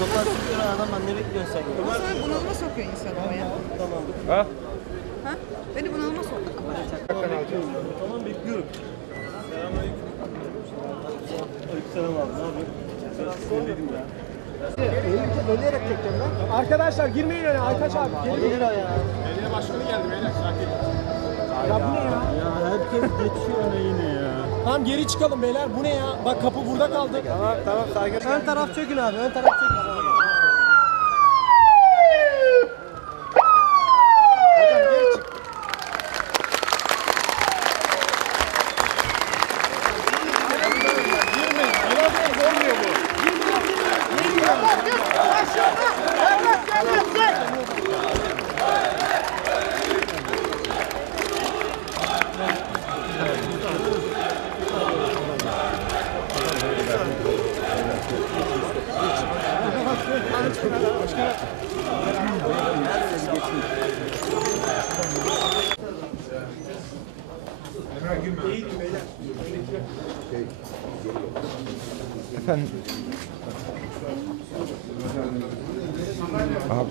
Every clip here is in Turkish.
Sokağa çıkıyor adam ben ne bekliyorsun sen ya? Ama sonra bunalıma sokuyor insanı o ya. Tamam. Ha? Ha? Beni bunalıma soktu. Tamam bekliyorum. Selamünaleyküm. Aleykümselam abi ne yapıyorsun? Dedim ya. Önerek çekeceğim ben. Arkadaşlar girmeyin öyle Aytaç abi. Gelir o ya. Belediye başkanı geldi beyler sakin. Ya bu ne ya? Ya herkes geçiyor öne yine ya. Tamam geri çıkalım beyler. Bu ne ya? Bak kapı burada kaldı. Tamam tamam sakin. Ön taraf çökün abi ön taraf çökün. Efendim. Abi.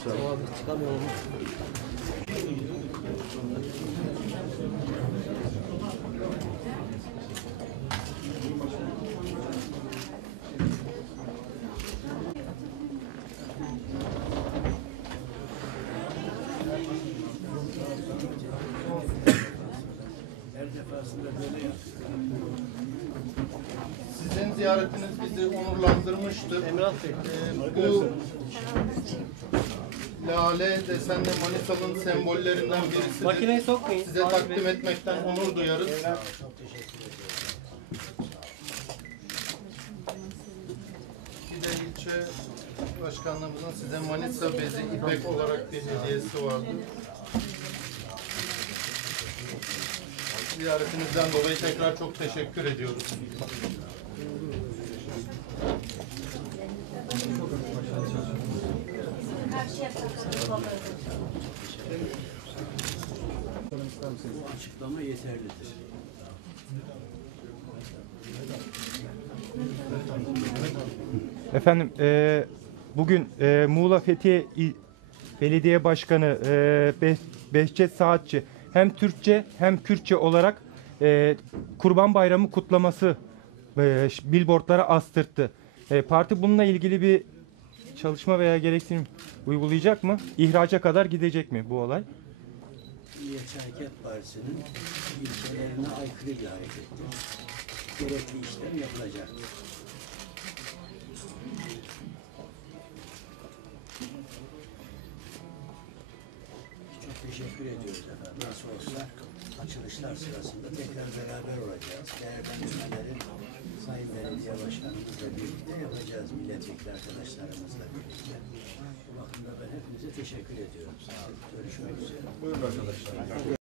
Çıkamıyorum. Sizin ziyaretiniz bizi onurlandırmıştır. Emrah Bey. Ee, bu lale desenli Manisa'nın sembollerinden birisidir. Makineyi sokmayın. Size takdim etmekten onur duyarız. Bir de ilçe başkanlığımızın size Manisa bezi ipek olarak bir hediyesi vardı. Ziyaretinizden dolayı tekrar çok teşekkür ediyoruz. Açıklama yeterlidir. Efendim eee, bugün eee, Muğla Fethiye İl- Belediye Başkanı eee Beh- Behçet Saatçi hem Türkçe hem Kürtçe olarak eee, Kurban Bayramı kutlaması ş- billboardlara astırttı. Eee, parti bununla ilgili bir çalışma veya gereksinim uygulayacak mı? İhraca kadar gidecek mi bu olay? Milliyetçi Hareket Partisi'nin ilkelerine aykırı bir harekettir. Gerekli işlem yapılacak. Çok teşekkür ediyoruz efendim. Nasıl olsa açılışlar sırasında tekrar beraber olacağız. Değerlendirmeleri Sayın Belediye Başkanımızla birlikte yapacağız. Milletvekili arkadaşlarımızla birlikte. Bu bakımda ben hepinize teşekkür ediyorum. Sağ olun. Görüşmek üzere.